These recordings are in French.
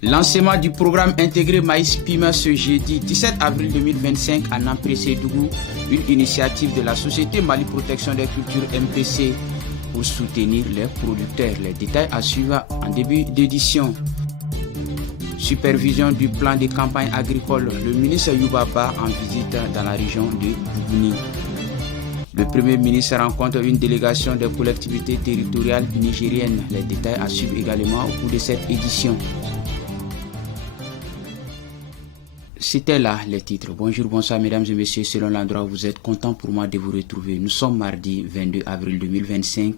Lancement du programme intégré Maïs Pima ce jeudi 17 avril 2025 à Nampré-Sédougou, une initiative de la Société Mali Protection des Cultures MPC pour soutenir les producteurs. Les détails à suivre en début d'édition. Supervision du plan de campagne agricole, le ministre Youbaba en visite dans la région de Bougouni. Le Premier ministre rencontre une délégation des collectivités territoriales nigériennes. Les détails à suivre également au cours de cette édition. C'était là les titres. Bonjour, bonsoir mesdames et messieurs, selon l'endroit où vous êtes, content pour moi de vous retrouver. Nous sommes mardi 22 avril 2025.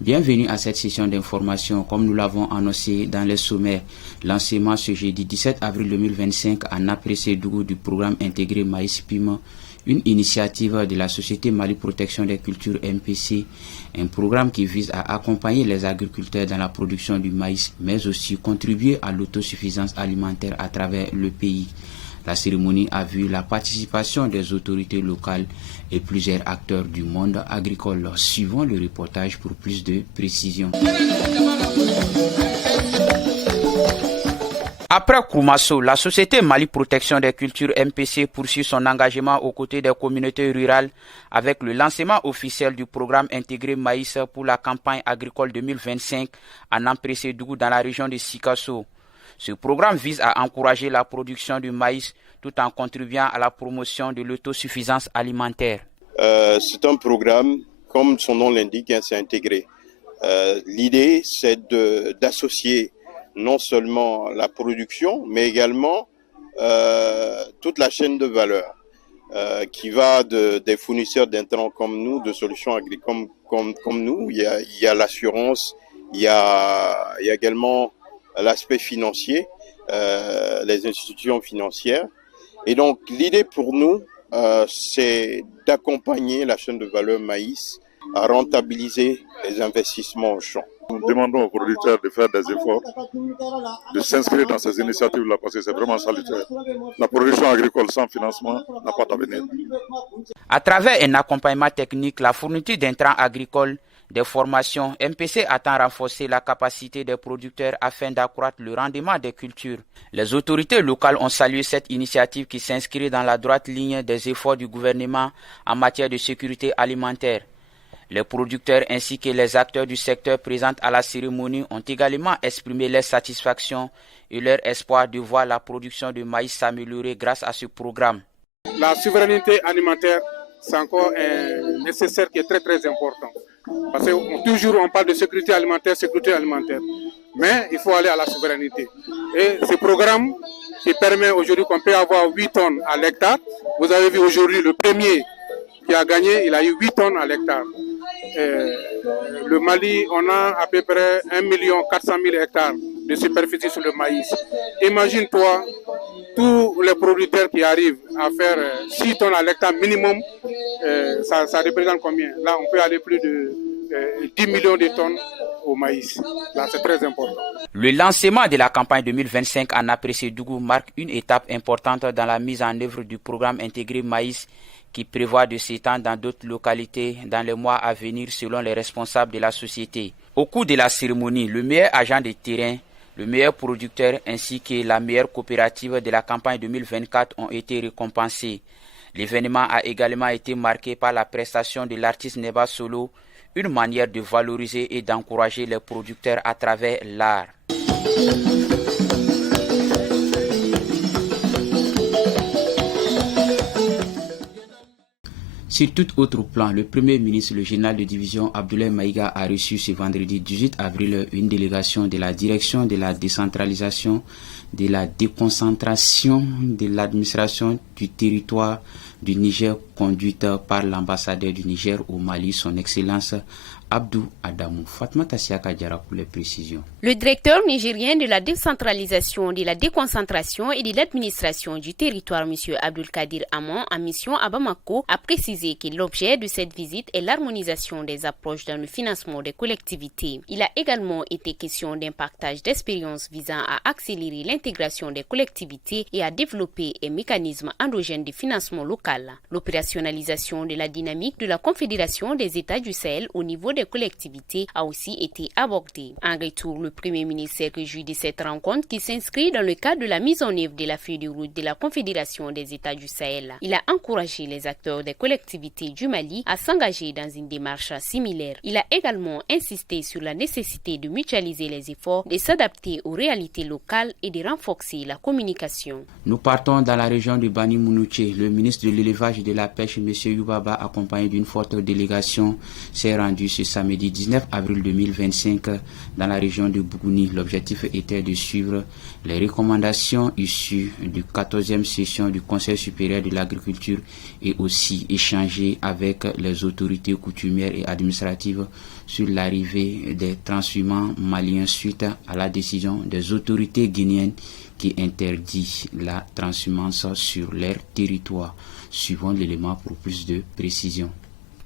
Bienvenue à cette session d'information. Comme nous l'avons annoncé dans les sommaires, lancement ce jeudi 17 avril 2025 à Nampré-Sédougou du programme intégré Maïs Pima, une initiative de la Société Mali Protection des Cultures MPC, un programme qui vise à accompagner les agriculteurs dans la production du maïs, mais aussi contribuer à l'autosuffisance alimentaire à travers le pays. La cérémonie a vu la participation des autorités locales et plusieurs acteurs du monde agricole. Suivons le reportage pour plus de précision. Après Koumasso, la Société Mali Protection des Cultures MPC poursuit son engagement aux côtés des communautés rurales avec le lancement officiel du programme intégré Maïs pour la campagne agricole 2025 à Nampré-Sédougou dans la région de Sikasso. Ce programme vise à encourager la production du maïs tout en contribuant à la promotion de l'autosuffisance alimentaire. C'est un programme, comme son nom l'indique, c'est intégré. L'idée, c'est d'associer non seulement la production, mais également toute la chaîne de valeur qui va des fournisseurs d'intrants comme nous, de solutions agricoles comme nous. Il y a l'assurance, il y a également l'aspect financier, les institutions financières. Et donc, l'idée pour nous, c'est d'accompagner la chaîne de valeur maïs à rentabiliser les investissements au champ. Nous demandons aux producteurs de faire des efforts, de s'inscrire dans ces initiatives-là parce que c'est vraiment salutaire. La production agricole sans financement n'a pas d'avenir. À travers un accompagnement technique, la fourniture d'intrants agricoles, des formations, MPC attend renforcer la capacité des producteurs afin d'accroître le rendement des cultures. Les autorités locales ont salué cette initiative qui s'inscrit dans la droite ligne des efforts du gouvernement en matière de sécurité alimentaire. Les producteurs ainsi que les acteurs du secteur présents à la cérémonie ont également exprimé leur satisfaction et leur espoir de voir la production de maïs s'améliorer grâce à ce programme. La souveraineté alimentaire, c'est encore un nécessaire qui est très très important. Parce que toujours on parle de sécurité alimentaire, mais il faut aller à la souveraineté. Et ce programme qui permet aujourd'hui qu'on peut avoir 8 tonnes à l'hectare, vous avez vu aujourd'hui le premier qui a gagné, il a eu 8 tonnes à l'hectare. Le Mali, on a à peu près 1 400 000 hectares de superficie sur le maïs. Imagine-toi tous les producteurs qui arrivent à faire 6 tonnes à l'hectare minimum, ça représente combien? Là, on peut aller plus de 10 millions de tonnes au maïs. Là, c'est très important. Le lancement de la campagne 2025 à Nampré-Sédougou marque une étape importante dans la mise en œuvre du programme intégré maïs qui prévoit de s'étendre dans d'autres localités dans les mois à venir selon les responsables de la société. Au cours de la cérémonie, le meilleur agent de terrain, le meilleur producteur ainsi que la meilleure coopérative de la campagne 2024 ont été récompensés. L'événement a également été marqué par la prestation de l'artiste Neba Solo, une manière de valoriser et d'encourager les producteurs à travers l'art. Sur tout autre plan, le Premier ministre, le général de division Abdoulaye Maïga a reçu ce vendredi 18 avril une délégation de la direction de la décentralisation, de la déconcentration de l'administration du territoire du Niger conduite par l'ambassadeur du Niger au Mali, son Excellence Abdou Adamou. Fatmata Siaka Diarra pour les précisions. Le directeur nigérien de la décentralisation, de la déconcentration et de l'administration du territoire, M. Abdulkadir Amon, en mission à Bamako, a précisé que l'objet de cette visite est l'harmonisation des approches dans le financement des collectivités. Il a également été question d'un partage d'expériences visant à accélérer l'intégration des collectivités et à développer un mécanisme endogène de financement local. L'opérationnalisation de la dynamique de la Confédération des États du Sahel au niveau des des collectivités a aussi été abordé. En retour, le Premier ministre s'est réjoui de cette rencontre qui s'inscrit dans le cadre de la mise en œuvre de la feuille de route de la Confédération des États du Sahel. Il a encouragé les acteurs des collectivités du Mali à s'engager dans une démarche similaire. Il a également insisté sur la nécessité de mutualiser les efforts, de s'adapter aux réalités locales et de renforcer la communication. Nous partons dans la région de Bani Mounouché. Le ministre de l'élevage et de la pêche, M. Youbaba, accompagné d'une forte délégation, s'est rendu ce samedi 19 avril 2025 dans la région de Bougouni. L'objectif était de suivre les recommandations issues du 14e session du Conseil supérieur de l'agriculture et aussi échanger avec les autorités coutumières et administratives sur l'arrivée des transhumants maliens suite à la décision des autorités guinéennes qui interdit la transhumance sur leur territoire. Suivons l'élément pour plus de précision.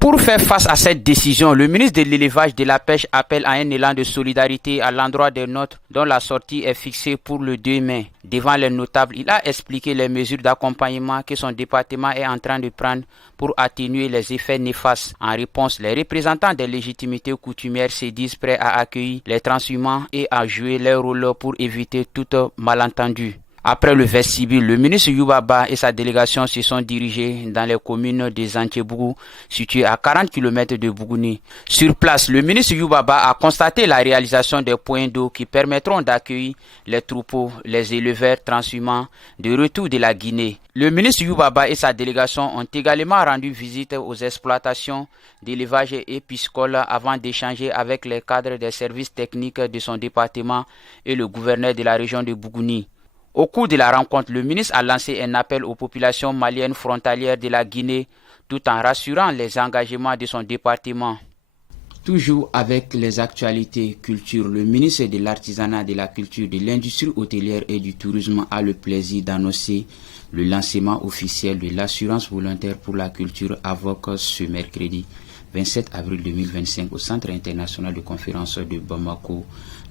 Pour faire face à cette décision, le ministre de l'élevage et de la pêche appelle à un élan de solidarité à l'endroit des nôtres dont la sortie est fixée pour le 2 mai. Devant les notables, il a expliqué les mesures d'accompagnement que son département est en train de prendre pour atténuer les effets néfastes. En réponse, les représentants des légitimités coutumières se disent prêts à accueillir les transhumants et à jouer leur rôle pour éviter tout malentendu. Après le vestibule, le ministre Youbaba et sa délégation se sont dirigés dans les communes de Zantchebougou, situées à 40 km de Bougouni. Sur place, le ministre Youbaba a constaté la réalisation des points d'eau qui permettront d'accueillir les troupeaux, les éleveurs transhumants de retour de la Guinée. Le ministre Youbaba et sa délégation ont également rendu visite aux exploitations d'élevage et piscicole avant d'échanger avec les cadres des services techniques de son département et le gouverneur de la région de Bougouni. Au cours de la rencontre, le ministre a lancé un appel aux populations maliennes frontalières de la Guinée tout en rassurant les engagements de son département. Toujours avec les actualités culture, le ministre de l'Artisanat, de la Culture, de l'Industrie hôtelière et du Tourisme a le plaisir d'annoncer le lancement officiel de l'assurance volontaire pour la culture AVOC ce mercredi 27 avril 2025 au Centre international de conférences de Bamako.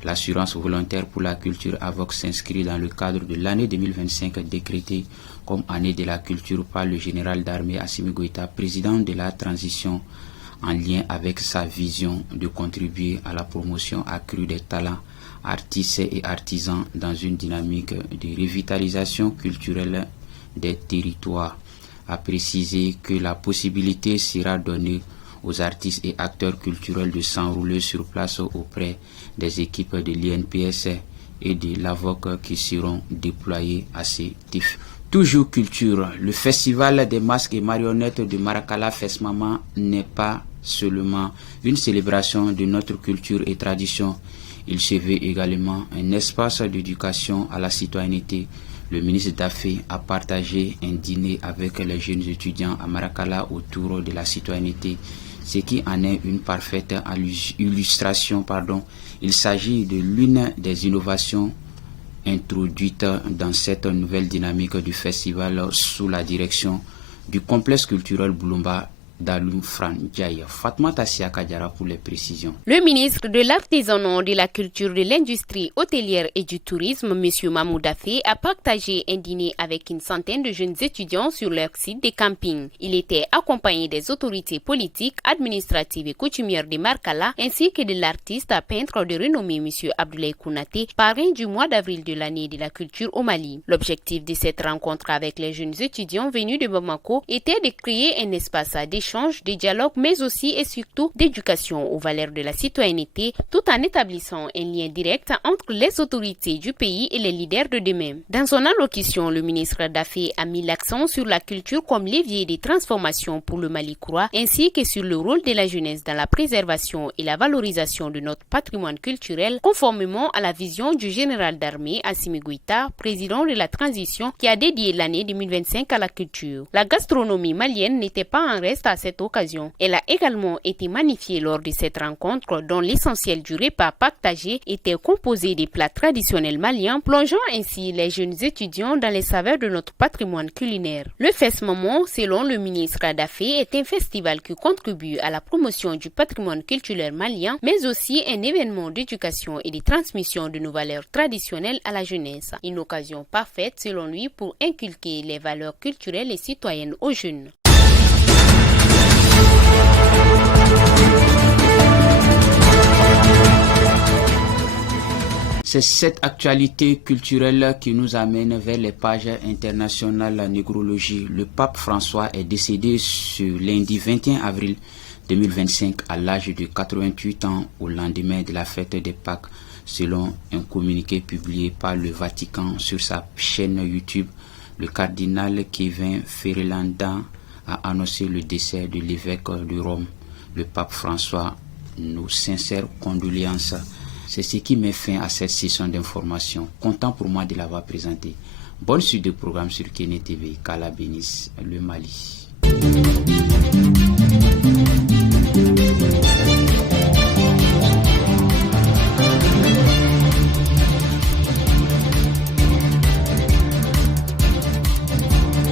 L'assurance volontaire pour la culture AVOC s'inscrit dans le cadre de l'année 2025 décrétée comme année de la culture par le général d'armée Assimi Goïta, président de la transition, en lien avec sa vision de contribuer à la promotion accrue des talents artistes et artisans dans une dynamique de revitalisation culturelle des territoires. A précisé que la possibilité sera donnée aux artistes et acteurs culturels de s'enrouler sur place auprès des équipes de l'INPS et de l'AVOC qui seront déployés à ces TIF. Toujours culture, le festival des masques et marionnettes de Marakala Fesmama n'est pas seulement une célébration de notre culture et tradition, il se veut également un espace d'éducation à la citoyenneté. Le ministre Daffé a partagé un dîner avec les jeunes étudiants à Marakala autour de la citoyenneté, ce qui en est une parfaite illustration. Il s'agit de l'une des innovations introduites dans cette nouvelle dynamique du festival sous la direction du complexe culturel Boulomba d'Aloum Franjaï. Fatmata Siaka Diarra pour les précisions. Le ministre de l'Artisanat, de la Culture, de l'Industrie hôtelière et du Tourisme, M. Mamou Daffé, a partagé un dîner avec une centaine de jeunes étudiants sur leur site de camping. Il était accompagné des autorités politiques, administratives et coutumières de Markala, ainsi que de l'artiste peintre de renommée M. Abdoulaye Kounaté, parrain du mois d'avril de l'année de la culture au Mali. L'objectif de cette rencontre avec les jeunes étudiants venus de Bamako était de créer un espace d'échange, de dialogue, mais aussi et surtout d'éducation aux valeurs de la citoyenneté, tout en établissant un lien direct entre les autorités du pays et les leaders de demain. Dans son allocution, le ministre Daffé a mis l'accent sur la culture comme levier de transformation pour le Mali croix, ainsi que sur le rôle de la jeunesse dans la préservation et la valorisation de notre patrimoine culturel, conformément à la vision du général d'armée Assimi Goïta, président de la transition, qui a dédié l'année 2025 à la culture. La gastronomie malienne n'était pas en reste à cette occasion. Elle a également été magnifiée lors de cette rencontre dont l'essentiel du repas partagé était composé des plats traditionnels maliens, plongeant ainsi les jeunes étudiants dans les saveurs de notre patrimoine culinaire. Le Fesmama, selon le ministre Daffé, est un festival qui contribue à la promotion du patrimoine culturel malien, mais aussi un événement d'éducation et de transmission de nos valeurs traditionnelles à la jeunesse. Une occasion parfaite, selon lui, pour inculquer les valeurs culturelles et citoyennes aux jeunes. C'est cette actualité culturelle qui nous amène vers les pages internationales la négrologie. Le pape François est décédé ce lundi 21 avril 2025 à l'âge de 88 ans au lendemain de la fête des Pâques, selon un communiqué publié par le Vatican sur sa chaîne YouTube. Le cardinal Kevin Ferrelanda a annoncé le décès de l'évêque de Rome, le pape François. Nos sincères condoléances. C'est ce qui met fin à cette session d'information. Content pour moi de l'avoir présenté. Bonne suite de programme sur Kene TV. Qu'Allah bénisse le Mali.